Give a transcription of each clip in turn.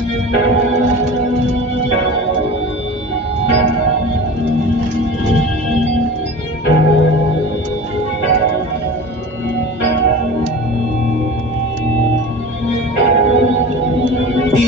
Di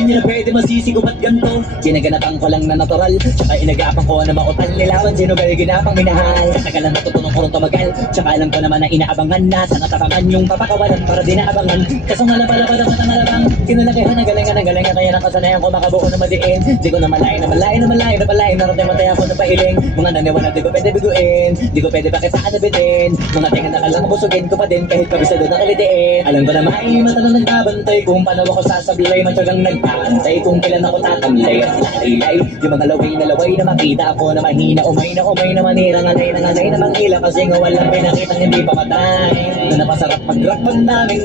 nila pwede masisigo ba't ganto? Ginaganapan ko lang na natural, tsaka inagapan ko na mautal nilawan. Sino ba yung ginapang minahal? Katagalan natutunong ko rin tumagal, tsaka alam ko naman na inaabangan na sana tapangan yung papakawalan para di naabangan. Kaso nga lang pala pa dapat ang alabang kinalakihan ng galingan kaya nakasanayan ko makabuo na madiin. Di ko na malayo na malayo na malayo na malayo narating matay ako na pahiling. Mga naniwala di ko pwede biguin, di ko pwede bakit saan nabitin. Mga tingan na kalang busugin ko pa din kahit kabisado na kalitiin. Alam ko na may matanong nagbabantay kung paano ako sasablay, matyagang nagpaantay kung kailan ako tatamlay at laylay. Yung mga laway na makita ako na mahina, umay na manirang alay na manghila kasi nga walang pinakitang hindi pa matay. Na napasarap mag-rock man daming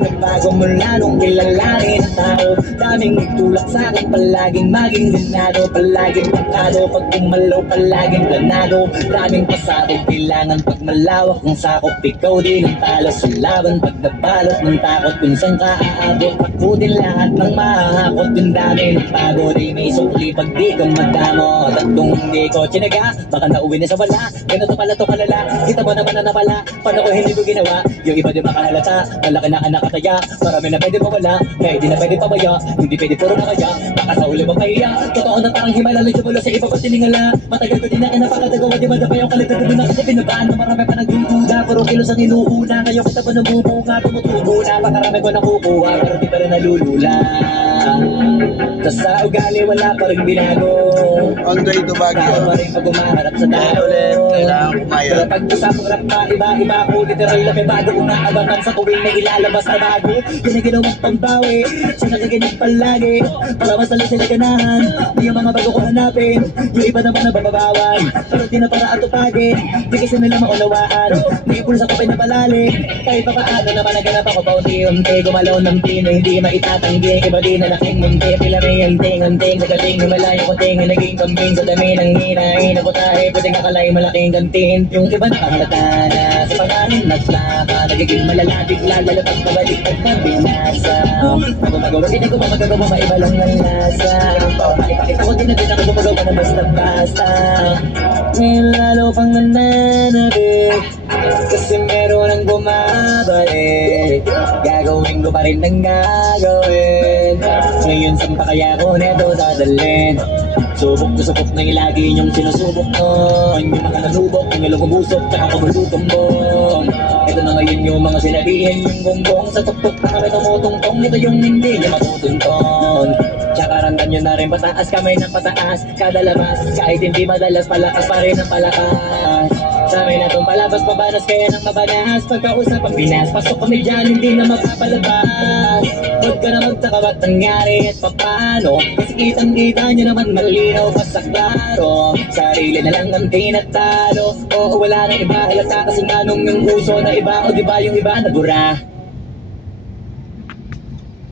nagbago mula nung kilalanin ang tao. Daming nagtulak sa akin palaging maging ganado, palaging pagkado pag kumalaw palaging planado. Daming pasabog kailangan pag malawak ng sakop, ikaw din ang talo sa laban pag nabalot ng takot kung saan ka aabot. Ako din lahat ng mahahakot, yung dami ng pagod ay may sukli pag di ka madamo. At kung hindi ko tsinaga, baka nauwi na sa wala. Ganito pala to kalala, kita mo naman na napala. Paano ko hindi ko ginawa, yung iba di makahalata. Malaki na anak kataya, marami na pwede mawala. Kaya di na pwede pamaya, hindi pwede puro nakaya. Baka sa uli mapahiya, totoo na parang himala. Lalo mula sa iba ko tiningala, matagal ko din na kinapakatagawa. Di ba na pa yung kaligtad ko na kasi pinabaan na marami pa nagdududa. Puro kilos ang inuuna, ngayon kita pa namubunga. Tumutubo na, pakarami ko nakukuha, pero di pa rin nalulula. Tas sa ugali wala pa rin binago, Andre to Baguio. tao pa rin pag umaharap sa tao. Kailangan kumayo. Pero pag usapang rap pa, iba ko literal na may bago kung naabangan sa tuwing na ilalabas na bago. Yun ang ginawang pambawi, siya nakaganyan palagi para masali sila ganahan. Yung mga bago ko hanapin, yung iba naman na bababawan, pero di na para atupagin. Di kasi nila maunawaan, may pulsa ko pinapalali. Kahit pa paano naman naganap ako paunti-unti, gumalaw ng pino, hindi maitatanggi. Iba di na laking munti, pila may anting-anting. Nagaling malayo ko tingin, naging kambing sa dami ng hinahin. Ako tayo, pwedeng kakalay malaking gantin. Yung iba nakahalata na sa panganin nagplaka, nagiging malala, bigla lalapag pabalik pag nabinasa. Ako magawa, hindi ko magagawa, maiba lang ng lasa. Pakipakita ko din na din ako gumagawa na basta-basta. Ngayon lalo pang nananabik, kasi meron ang bumabalik. Gagawin ko pa rin ang gagawin. Ngayon saan pa kaya ko neto dadalhin? Subok na ilagi yung sinusubok mo. Yung mga nanubok, yung ilong kubusok, tsaka kumulutumbong. Ito na ngayon yung mga sinabihin, yung gonggong sa tuktok na kami tumutungtong. Ito yung hindi niya matutuntong. Tsaka randan nyo na rin pataas, kamay ng pataas. Kada labas, kahit hindi madalas, palakas pa rin ang palakas. Sa amin na itong palabas, pabanas kaya nang mabanas. Pagkausap ang Pinas, pasok kami dyan, hindi na magpapalabas. Huwag ka na magtaka ba't nangyari at papano, kasi kitang-kita nyo naman malinaw pa sa klaro. Sarili na lang ang tinatalo, oo wala na iba halata. Kasi nga nung yung uso na iba, o diba yung iba nabura.